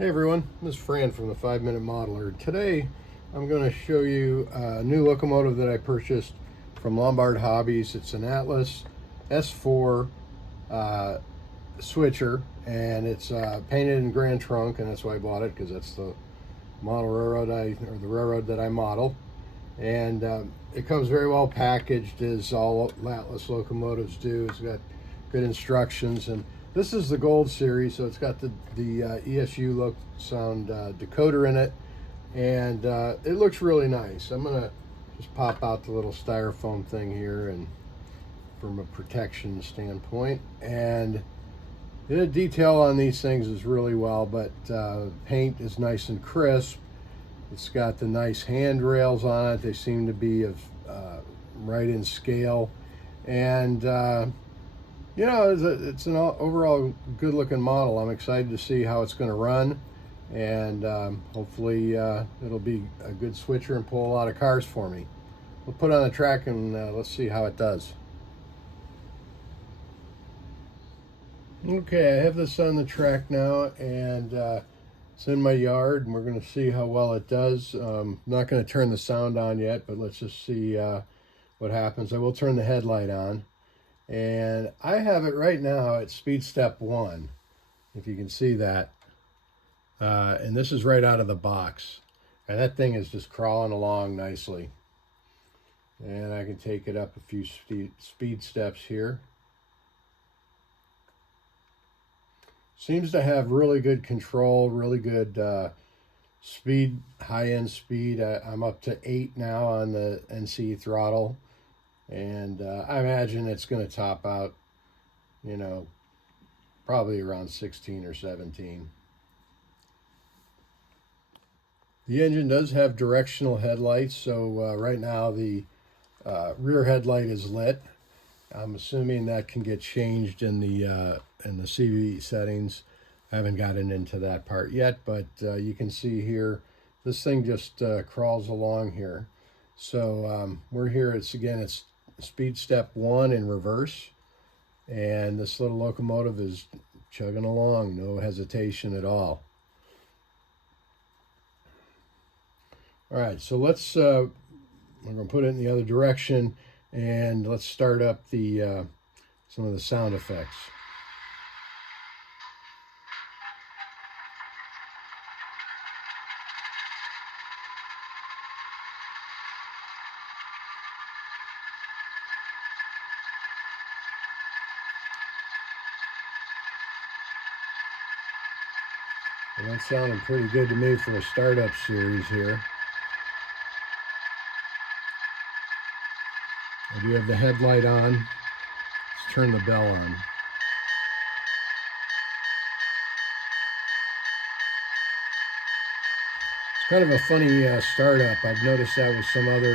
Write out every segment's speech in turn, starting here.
Hey everyone, this is Fran from the 5 Minute Modeler. Today I'm going to show you a new locomotive that I purchased from Lombard Hobbies. It's an Atlas S4 switcher, and it's painted in Grand Trunk, and that's why I bought it, because that's the model railroad the railroad that I model. And it comes very well packaged, as all Atlas locomotives do. It's got good instructions, and this is the Gold series, so it's got the ESU look sound decoder in it, and it looks really nice. I'm gonna just pop out the little styrofoam thing here, and from a protection standpoint, and the detail on these things is really well, but paint is nice and crisp. It's got the nice handrails on it. They seem to be of right in scale, and you know, it's an overall good looking model. I'm excited to see how it's going to run, and hopefully it'll be a good switcher and pull a lot of cars for me. We'll put it on the track, and let's see how it does. Okay, I have this on the track now, and it's in my yard, and we're going to see how well it does. I'm not going to turn the sound on yet, but let's just see what happens. I will turn the headlight on. And I have it right now at speed step 1, if you can see that. And this is right out of the box. And that thing is just crawling along nicely. And I can take it up a few speed steps here. Seems to have really good control, really good speed, high-end speed. I'm up to 8 now on the NC throttle. And I imagine it's going to top out, you know, probably around 16 or 17. The engine does have directional headlights, so right now the rear headlight is lit. I'm assuming that can get changed in the CV settings. I haven't gotten into that part yet, but you can see here, this thing just crawls along here. So we're here. It's speed step 1 in reverse, and this little locomotive is chugging along, no hesitation at all. All right, so let's we're going to put it in the other direction, and let's start up the some of the sound effects. And that's sounding pretty good to me for a startup series here. I do have the headlight on. Let's turn the bell on. It's kind of a funny startup. I've noticed that with some other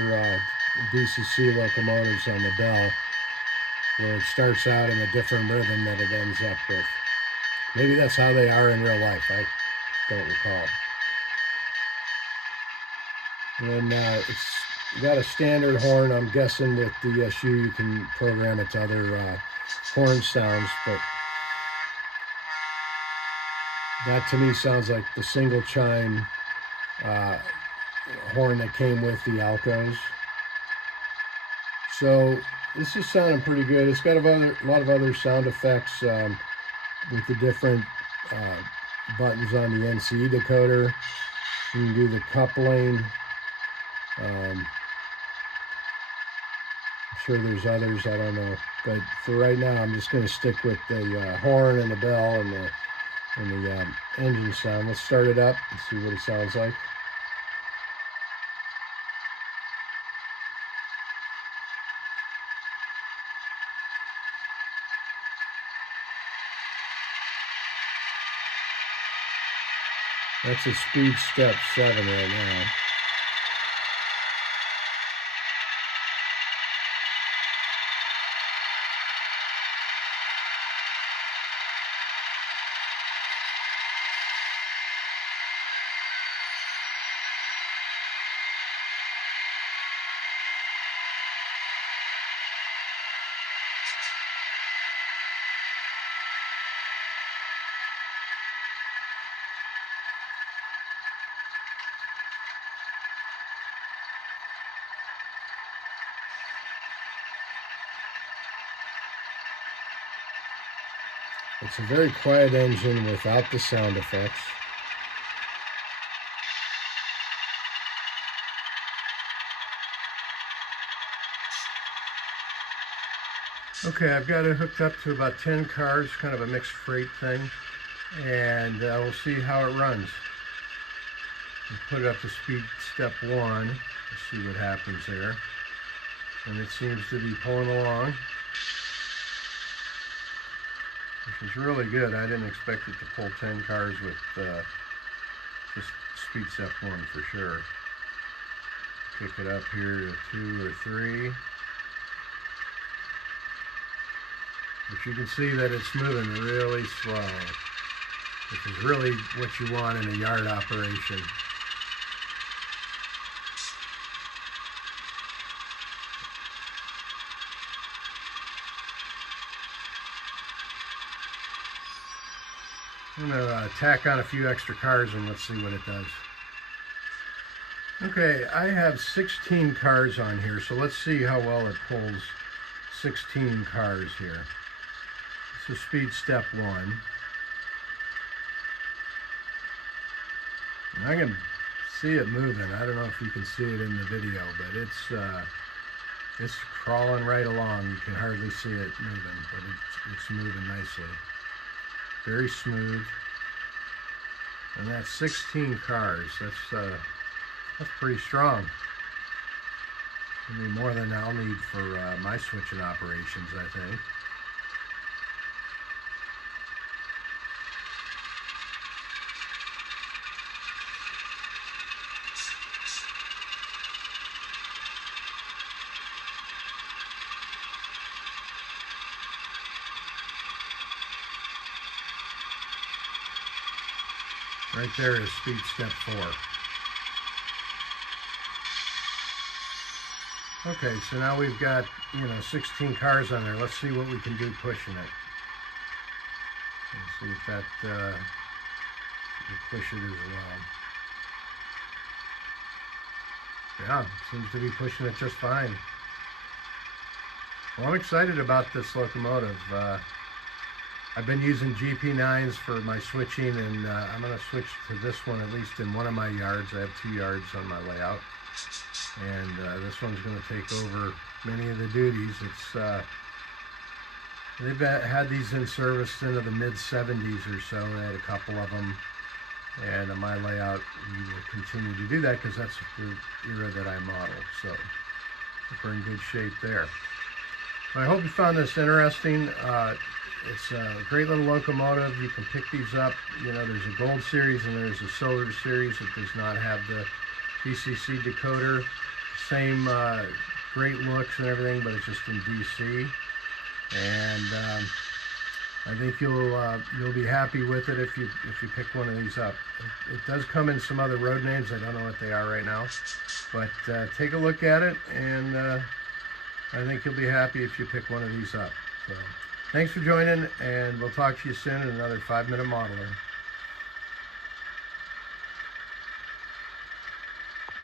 DCC locomotives on the bell, where it starts out in a different rhythm that it ends up with. Maybe that's how they are in real life. I don't recall. And it's got a standard horn. I'm guessing with the ESU you can program it to other horn sounds, but that to me sounds like the single chime horn that came with the Alcos. So this is sounding pretty good. It's got a lot of other sound effects with the different buttons on the NC decoder. You can do the coupling. I'm sure there's others, I don't know. But for right now, I'm just going to stick with the horn and the bell and the engine sound. Let's start it up and see what it sounds like. That's a speed step 7 right now. It's a very quiet engine without the sound effects. Okay, I've got it hooked up to about 10 cars, kind of a mixed freight thing, and we'll see how it runs. We'll put it up to speed step 1 to see what happens there. And it seems to be pulling along, which is really good. I didn't expect it to pull 10 cars with just speed step 1 for sure. Kick it up here to 2 or 3. But you can see that it's moving really slow, which is really what you want in a yard operation. I'm going to tack on a few extra cars and let's see what it does. Okay, I have 16 cars on here, so let's see how well it pulls 16 cars here. This is speed step 1. And I can see it moving. I don't know if you can see it in the video, but it's crawling right along. You can hardly see it moving, but it's moving nicely. Very smooth. And that's 16 cars. That's pretty strong. I mean, more than I'll need for my switching operations, I think. Right there is speed step 4. Okay, so now we've got, 16 cars on there. Let's see what we can do pushing it. Let's see if that will push it as well. Yeah, seems to be pushing it just fine. Well, I'm excited about this locomotive. I've been using GP9s for my switching, and I'm going to switch to this one at least in one of my yards. I have 2 yards on my layout, and this one's going to take over many of the duties. They've had these in service into the mid-70s or so. They had a couple of them, and on my layout we will continue to do that because that's the era that I model. So I think we're in good shape there. Well, I hope you found this interesting. It's a great little locomotive. You can pick these up. There's a gold series and there's a silver series that does not have the DCC decoder. Same great looks and everything, but it's just in DC. And I think you'll be happy with it if you pick one of these up. It does come in some other road names. I don't know what they are right now, but take a look at it, and I think you'll be happy if you pick one of these up. So. Thanks for joining, and we'll talk to you soon in another 5-minute modeler.